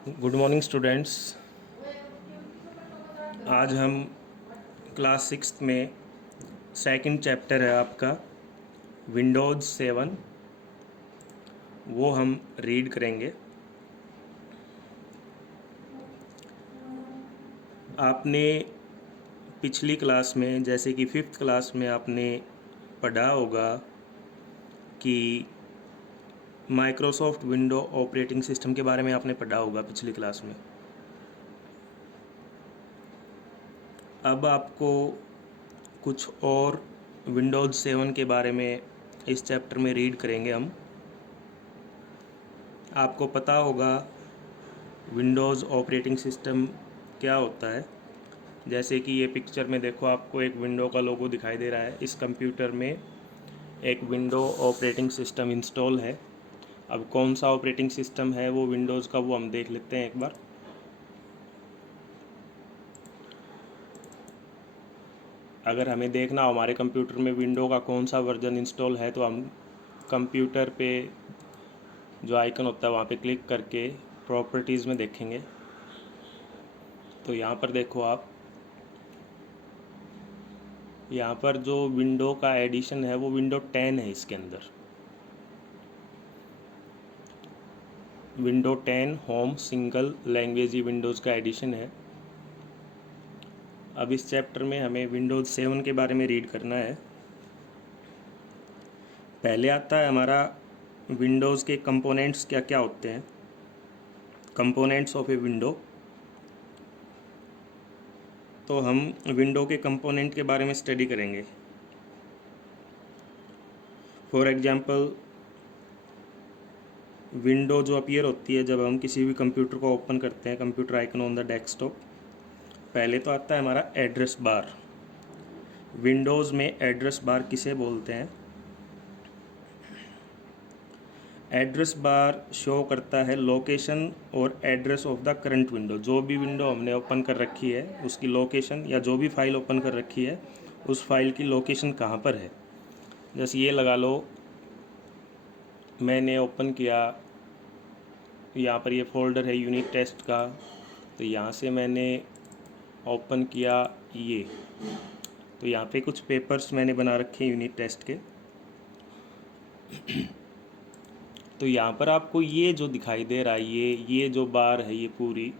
Good morning students. आज हम class six में सेकंड चैप्टर है आपका विंडोज़ 7, वो हम रीड करेंगे। आपने पिछली क्लास में जैसे कि फिफ्थ क्लास में आपने पढ़ा होगा कि माइक्रोसॉफ्ट विंडो ऑपरेटिंग सिस्टम के बारे में आपने पढ़ा होगा पिछली क्लास में। अब आपको कुछ और विंडोज़ 7 के बारे में इस चैप्टर में रीड करेंगे हम। आपको पता होगा विंडोज़ ऑपरेटिंग सिस्टम क्या होता है। जैसे कि ये पिक्चर में देखो, आपको एक विंडो का लोगो दिखाई दे रहा है। इस कंप्यूटर में एक विंडो ऑपरेटिंग सिस्टम इंस्टॉल है। अब कौन सा ऑपरेटिंग सिस्टम है वो विंडोज़ का, वो हम देख लेते हैं एक बार। अगर हमें देखना हो हमारे कंप्यूटर में विंडो का कौन सा वर्जन इंस्टॉल है, तो हम कंप्यूटर पे जो आइकन होता है वहाँ पे क्लिक करके प्रॉपर्टीज़ में देखेंगे। तो यहाँ पर देखो आप, यहाँ पर जो विंडो का एडिशन है वो विंडो 10 है। इसके अंदर विंडो 10 होम सिंगल लैंग्वेज ही विंडोज़ का एडिशन है। अब इस चैप्टर में हमें विंडोज़ 7 के बारे में रीड करना है। पहले आता है हमारा विंडोज़ के कंपोनेंट्स क्या क्या होते हैं, कंपोनेंट्स ऑफ ए विंडो। तो हम विंडो के कंपोनेंट के बारे में स्टडी करेंगे। फॉर एग्जांपल, विंडो जो अपीयर होती है जब हम किसी भी कंप्यूटर को ओपन करते हैं, computer icon on the desktop, पहले तो आता है हमारा एड्रेस बार। विंडोज़ में एड्रेस बार किसे बोलते हैं? एड्रेस बार शो करता है लोकेशन और address of the current window. जो भी विंडो हमने ओपन कर रखी है उसकी लोकेशन, या जो भी फाइल ओपन कर रखी है उस फाइल की लोकेशन कहाँ पर है। जैसे ये लगा लो, मैंने ओपन किया, यहाँ पर ये फ़ोल्डर है यूनिट टेस्ट का, तो यहाँ से मैंने ओपन किया ये, तो यहाँ पे कुछ पेपर्स मैंने बना रखे हैं यूनिट टेस्ट के। तो यहाँ पर आपको ये जो दिखाई दे रहा है, ये जो बार है, ये पूरी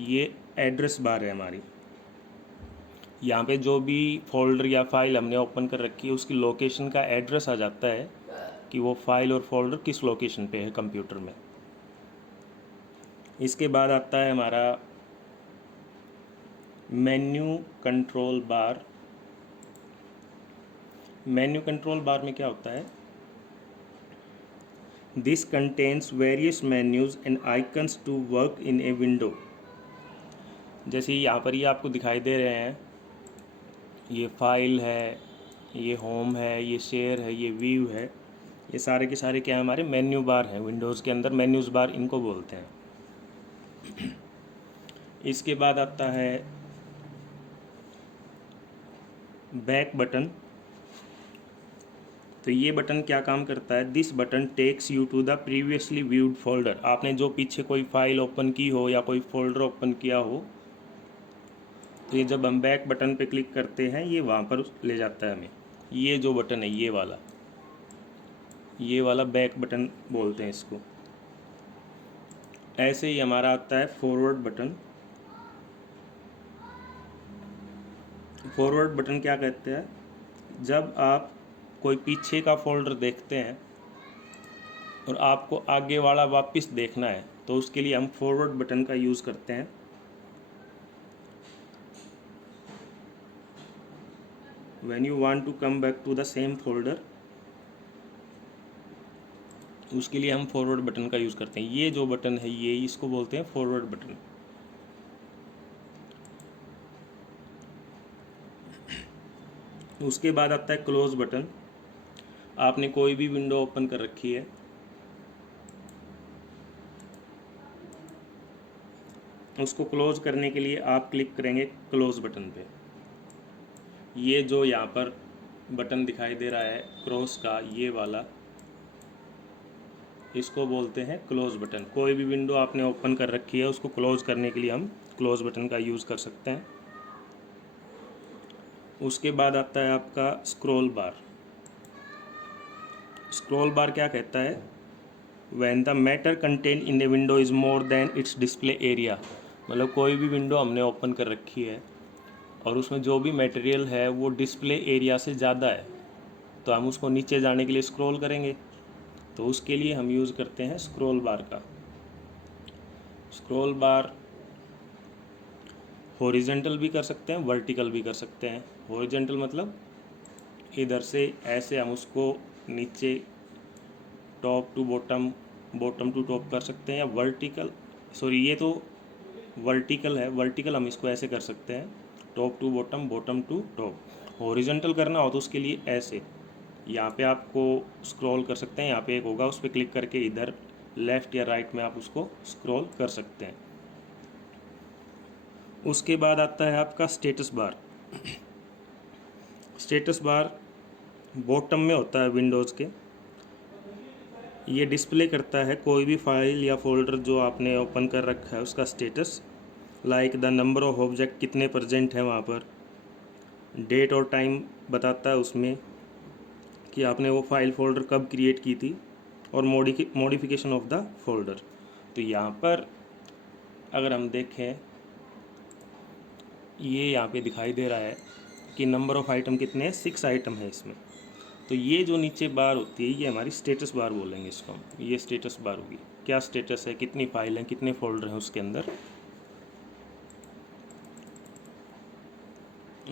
ये एड्रेस बार है हमारी। यहाँ पे जो भी फोल्डर या फाइल हमने ओपन कर रखी है उसकी लोकेशन का एड्रेस आ जाता है कि वो फाइल और फोल्डर किस लोकेशन पे है कंप्यूटर में। इसके बाद आता है हमारा menu control bar. Menu control bar में क्या होता है? This contains various menus and icons to work in a window. जैसे यहाँ पर ये आपको दिखाई दे रहे हैं, ये फाइल है, ये होम है, ये शेयर है, ये व्यू है, ये सारे के सारे क्या है, हमारे मेन्यू बार हैं। विंडोज़ के अंदर मेन्यूज़ बार इनको बोलते हैं। इसके बाद आता है बैक बटन। तो ये बटन क्या काम करता है? This button takes you to the previously viewed folder. आपने जो पीछे कोई फाइल ओपन की हो या कोई फोल्डर ओपन किया हो, तो ये जब हम बैक बटन पे क्लिक करते हैं ये वहाँ पर ले जाता है हमें। ये जो बटन है ये वाला बैक बटन बोलते हैं इसको। ऐसे ही हमारा आता है फॉरवर्ड बटन। फॉरवर्ड बटन क्या कहते हैं? जब आप कोई पीछे का फोल्डर देखते हैं और आपको आगे वाला वापस देखना है, तो उसके लिए हम फॉरवर्ड बटन का यूज़ करते हैं। When you want to come back to the same folder, उसके लिए हम फॉरवर्ड बटन का यूज़ करते हैं। ये जो बटन है ये, इसको बोलते हैं फॉरवर्ड बटन। उसके बाद आता है क्लोज बटन। आपने कोई भी विंडो ओपन कर रखी है, उसको क्लोज करने के लिए आप क्लिक करेंगे क्लोज बटन पे। ये जो यहाँ पर बटन दिखाई दे रहा है क्रॉस का, ये वाला, इसको बोलते हैं क्लोज बटन। कोई भी विंडो आपने ओपन कर रखी है उसको क्लोज करने के लिए हम क्लोज बटन का यूज़ कर सकते हैं। उसके बाद आता है आपका स्क्रॉल बार। स्क्रॉल बार क्या कहता है? When the matter contain in a window is more than it's display area. मतलब कोई भी विंडो हमने ओपन कर रखी है और उसमें जो भी मटेरियल है वो डिस्प्ले एरिया से ज़्यादा है, तो हम उसको नीचे जाने के लिए स्क्रॉल करेंगे, तो उसके लिए हम यूज़ करते हैं स्क्रॉल बार का। स्क्रॉल बार हॉरिजेंटल भी कर सकते हैं, वर्टिकल भी कर सकते हैं। हॉरिजेंटल मतलब इधर से ऐसे हम उसको नीचे top to bottom, bottom to top कर सकते हैं, या वर्टिकल, सॉरी ये तो वर्टिकल है, वर्टिकल हम इसको ऐसे कर सकते हैं, top to bottom, bottom to top. Horizontal करना हो तो उसके लिए ऐसे यहाँ पे आपको स्क्रॉल कर सकते हैं, यहाँ पे एक होगा उस पर क्लिक करके इधर लेफ़्ट या राइट में आप उसको स्क्रॉल कर सकते हैं। उसके बाद आता है आपका status bar. Status bar bottom में होता है विंडोज़ के। ये डिस्प्ले करता है कोई भी फाइल या फोल्डर जो आपने ओपन कर रखा है उसका status, like the number of object कितने प्रेजेंट हैं वहाँ पर, डेट और टाइम बताता है उसमें कि आपने वो फाइल फोल्डर कब क्रिएट की थी, और मॉडिफिकेशन ऑफ द फोल्डर। तो यहाँ पर अगर हम देखें, ये यहाँ पे दिखाई दे रहा है कि नंबर ऑफ़ आइटम कितने हैं, 6 आइटम है इसमें। तो ये जो नीचे बार होती है ये हमारी स्टेटस बार बोलेंगे इसको हम। ये स्टेटस बार होगी, क्या स्टेटस है, कितनी फाइल हैं, कितने फोल्डर हैं उसके अंदर।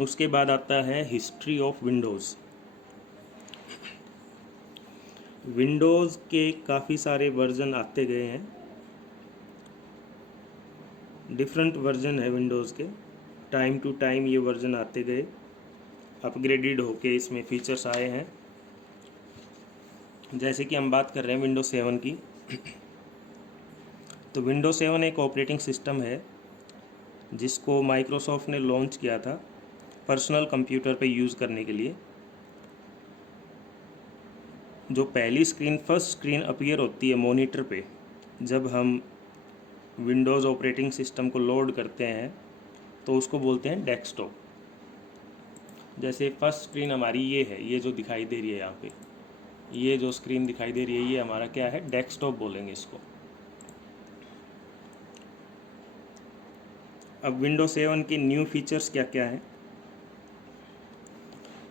उसके बाद आता है हिस्ट्री ऑफ विंडोज़। विंडोज़ के काफ़ी सारे वर्जन आते गए हैं, डिफरेंट वर्जन है विंडोज़ के, टाइम टू टाइम ये वर्जन आते गए, अपग्रेडेड होके इसमें फीचर्स आए हैं। जैसे कि हम बात कर रहे हैं विंडो 7 की, तो विंडो 7 एक ऑपरेटिंग सिस्टम है जिसको माइक्रोसॉफ्ट ने लॉन्च किया था पर्सनल कंप्यूटर पे यूज़ करने के लिए। जो पहली स्क्रीन, फर्स्ट स्क्रीन अपीयर होती है मॉनिटर पे जब हम विंडोज़ ऑपरेटिंग सिस्टम को लोड करते हैं, तो उसको बोलते हैं डेस्कटॉप। जैसे फर्स्ट स्क्रीन हमारी ये है, ये जो दिखाई दे रही है यहाँ पे, ये जो स्क्रीन दिखाई दे रही है ये हमारा क्या है, डेस्कटॉप बोलेंगे इसको। अब विंडो 7 के न्यू फीचर्स क्या क्या हैं?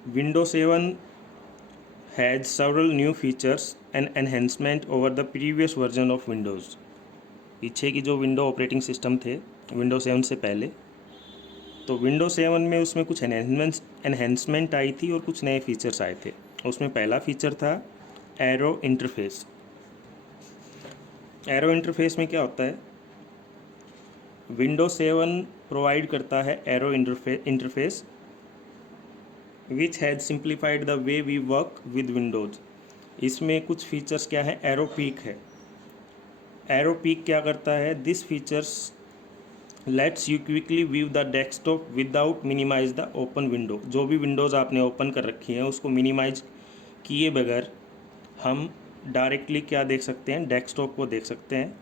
Window 7 has several new features and enhancement over the previous version of Windows. पीछे की जो विंडो ऑपरेटिंग सिस्टम थे विंडो 7 से पहले, तो विंडो 7 में उसमें कुछ एनहेंसमेंट आई थी और कुछ नए फीचर्स आए थे। उसमें पहला फीचर था एरो इंटरफेस। एरो इंटरफेस में क्या होता है? विंडो 7 प्रोवाइड करता है aero interface which has simplified the way we work with windows. इसमें कुछ फीचर्स क्या है? एरो पीक है। एरो पीक क्या करता है? This features lets you quickly view the desktop without minimize the open window. जो भी विंडोज़ आपने ओपन कर रखी हैं उसको मिनिमाइज किए बगैर हम डायरेक्टली क्या देख सकते हैं? डेस्कटॉप को देख सकते हैं।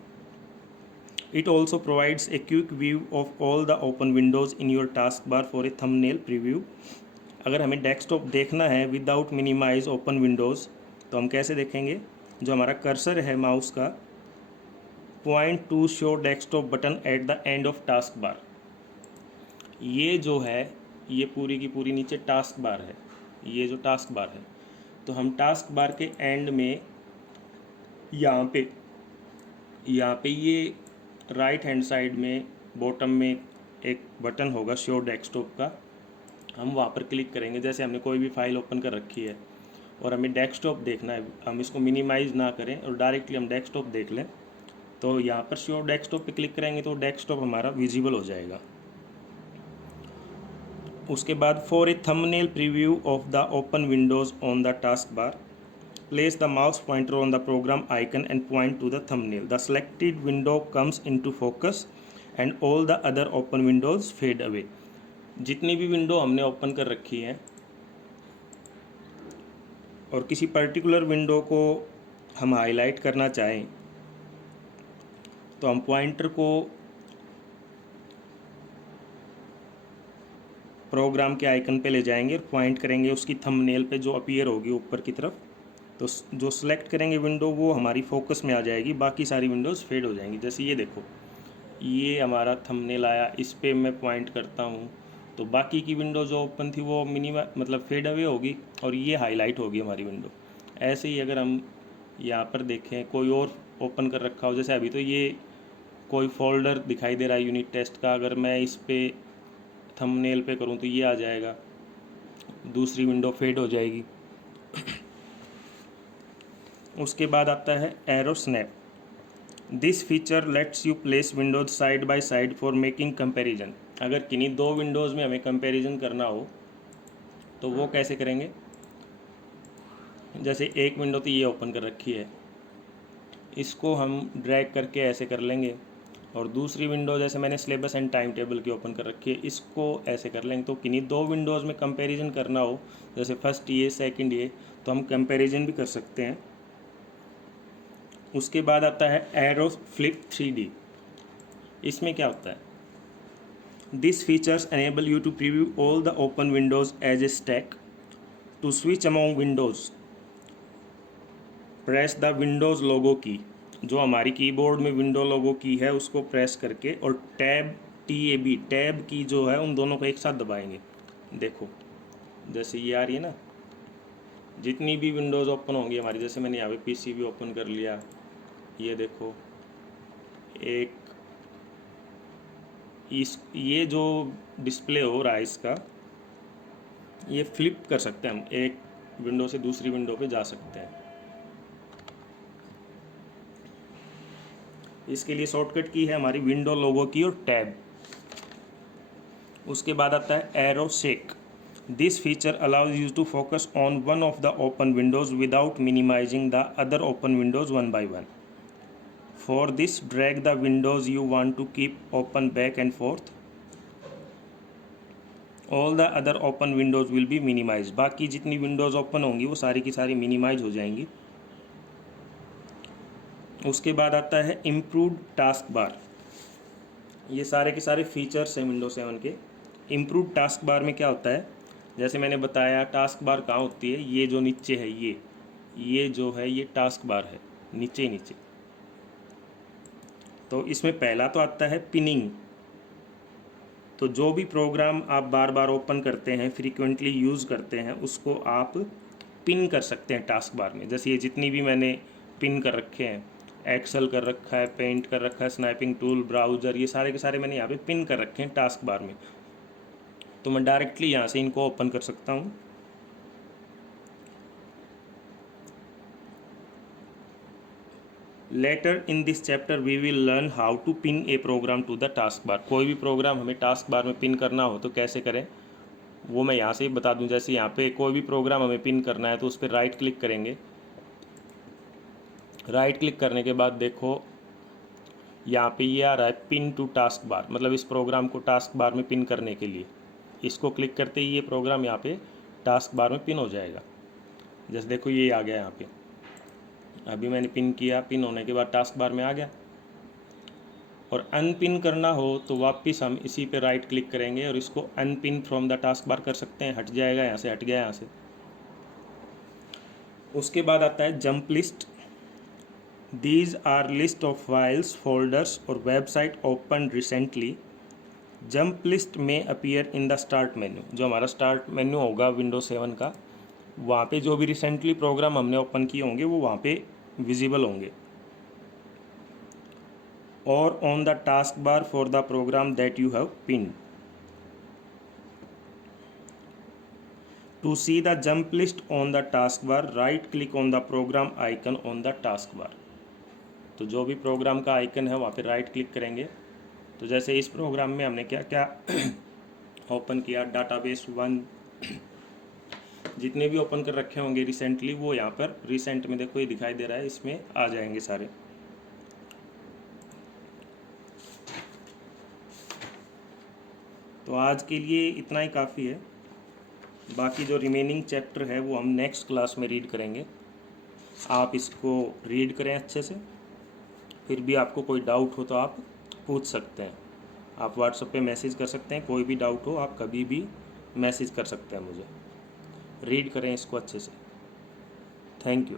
It also provides a quick view of all the open Windows in your task bar for a thumbnail preview. अगर हमें डेस्कटॉप देखना है विदाउट मिनिमाइज ओपन विंडोज़ तो हम कैसे देखेंगे? जो हमारा कर्सर है माउस का, point two show desktop button at the end of task bar. ये जो है ये पूरी की पूरी नीचे टास्क बार है, ये जो टास्क बार है, तो हम टास्क बार के एंड में यहाँ पे ये राइट हैंड साइड में बॉटम में एक बटन होगा शो डेस्कटॉप का, हम वहाँ पर क्लिक करेंगे। जैसे हमने कोई भी फाइल ओपन कर रखी है और हमें डेस्कटॉप देखना है, हम इसको मिनिमाइज़ ना करें और डायरेक्टली हम डेस्कटॉप देख लें, तो यहाँ पर शो डेस्कटॉप पे क्लिक करेंगे तो डेस्कटॉप हमारा विजिबल हो जाएगा। उसके बाद for a thumbnail preview of the open windows on the task bar, place the mouse pointer on the program icon and point to the thumbnail. The selected window comes into focus and all the other open windows fade away. जितनी भी window हमने open कर रखी है और किसी particular window को हम हाईलाइट करना चाहें तो हम पॉइंटर को प्रोग्राम के आइकन पे ले जाएंगे और पॉइंट करेंगे उसकी थंबनेल पे जो अपीयर होगी ऊपर की तरफ। तो जो सिलेक्ट करेंगे विंडो वो हमारी फोकस में आ जाएगी, बाकी सारी विंडोज़ फेड हो जाएंगी। जैसे ये देखो, ये हमारा थंबनेल आया, इस पे मैं पॉइंट करता हूँ तो बाकी की विंडो जो ओपन थी वो मतलब फेड अवे होगी और ये हाईलाइट होगी हमारी विंडो। ऐसे ही अगर हम यहाँ पर देखें कोई और ओपन कर रखा हो, जैसे अभी तो ये कोई फोल्डर दिखाई दे रहा है यूनिट टेस्ट का, अगर मैं इस पे थंबनेल पे करूँ तो ये आ जाएगा, दूसरी विंडो फेड हो जाएगी। उसके बाद आता है arrow snap. This feature let's you place Windows side by side for making comparison. अगर किन्हीं दो विंडोज़ में हमें कंपैरिजन करना हो तो वो कैसे करेंगे। जैसे एक विंडो तो ये ओपन कर रखी है, इसको हम ड्रैग करके ऐसे कर लेंगे, और दूसरी विंडो जैसे मैंने सिलेबस एंड टाइम टेबल की ओपन कर रखी है, इसको ऐसे कर लेंगे। तो किन्हीं दो विंडोज़ में कंपैरिजन करना हो, जैसे फर्स्ट ये सेकंड ये, तो हम कंपैरिजन भी कर सकते हैं। उसके बाद आता है एरो फ्लिप 3D। इसमें क्या होता है, this features enable you to preview all the open windows as a stack. To switch among windows press the Windows logo key. जो हमारी कीबोर्ड में विंडो लोगो की है उसको प्रेस करके, और टैब TAB टैब की जो है उन दोनों को एक साथ दबाएंगे। देखो जैसे ये आ रही है ना, जितनी भी विंडोज़ ओपन होंगी हमारी, जैसे मैंने यहाँ पे PC भी ओपन कर लिया, ये देखो एक ये जो डिस्प्ले हो रहा है इसका, ये फ्लिप कर सकते हैं हम, एक विंडो से दूसरी विंडो पे जा सकते हैं। इसके लिए शॉर्टकट की है हमारी विंडो लोगो की और टैब। उसके बाद आता है aero shake. This feature allows you to focus on one of the open windows without minimizing the other open windows one by one. For this drag the windows you want to keep open back and forth. All the other open windows will be minimize. बाकी जितनी Windows open होंगी वो सारी की सारी minimise हो जाएंगी। उसके बाद आता है इम्प्रूव्ड टास्क बार। ये सारे के सारे फीचर्स हैं विंडो 7 के। इम्प्रूव्ड टास्क बार में क्या होता है, जैसे मैंने बताया टास्क बार कहाँ होती है, ये जो नीचे है ये जो है ये टास्क बार है, नीचे नीचे। तो इसमें पहला तो आता है पिनिंग। तो जो भी प्रोग्राम आप बार बार ओपन करते हैं, फ्रीक्वेंटली यूज़ करते हैं, उसको आप पिन कर सकते हैं टास्क बार में। जैसे ये जितनी भी मैंने पिन कर रखे हैं, एक्सेल कर रखा है, पेंट कर रखा है, स्नैपिंग टूल, ब्राउज़र, ये सारे के सारे मैंने यहाँ पे पिन कर रखे हैं टास्क बार में। तो मैं डायरेक्टली यहाँ से इनको ओपन कर सकता हूँ। Later in this chapter we will learn how to pin a program to the task bar. कोई भी प्रोग्राम हमें टास्क बार में पिन करना हो तो कैसे करें वो मैं यहाँ से ही बता दूँ। जैसे यहाँ पे कोई भी प्रोग्राम हमें पिन करना है तो उस पर राइट क्लिक करेंगे। राइट क्लिक करने के बाद देखो यहाँ पे ये आ रहा है पिन टू टास्क बार, मतलब इस प्रोग्राम को टास्क बार में पिन करने के लिए इसको क्लिक करते ही ये प्रोग्राम यहाँ पे टास्क बार में पिन हो जाएगा। जैसे देखो ये आ गया यहाँ पे, अभी मैंने पिन किया, पिन होने के बाद टास्क बार में आ गया। और अनपिन करना हो तो वापस हम इसी पे राइट क्लिक करेंगे और इसको अनपिन फ्रॉम द टास्क बार कर सकते हैं। हट जाएगा यहाँ से, हट गया यहाँ से। उसके बाद आता है jump list. These are list of files, folders और website open recently. Jump list में appear in the start menu. जो हमारा स्टार्ट मेन्यू होगा विंडो 7 का, वहाँ पे जो भी रिसेंटली प्रोग्राम हमने ओपन किए होंगे वो वहाँ पे विजिबल होंगे। और on the task bar for the program that you have pinned. To see the jump list on the task bar, right click on the program icon on the task bar. तो जो भी programme का icon है वहाँ पे right click करेंगे। तो जैसे इस प्रोग्राम में हमने क्या क्या ओपन किया, डाटाबेस 1, जितने भी ओपन कर रखे होंगे रिसेंटली वो यहाँ पर रिसेंट में देखो ये दिखाई दे रहा है, इसमें आ जाएंगे सारे। तो आज के लिए इतना ही काफ़ी है। बाकी जो रिमेनिंग चैप्टर है वो हम नेक्स्ट क्लास में रीड करेंगे। आप इसको रीड करें अच्छे से। फिर भी आपको कोई डाउट हो तो आप पूछ सकते हैं। आप व्हाट्सएप पे मैसेज कर सकते हैं, कोई भी डाउट हो आप कभी भी मैसेज कर सकते हैं मुझे। रीड करें इसको अच्छे से। Thank you.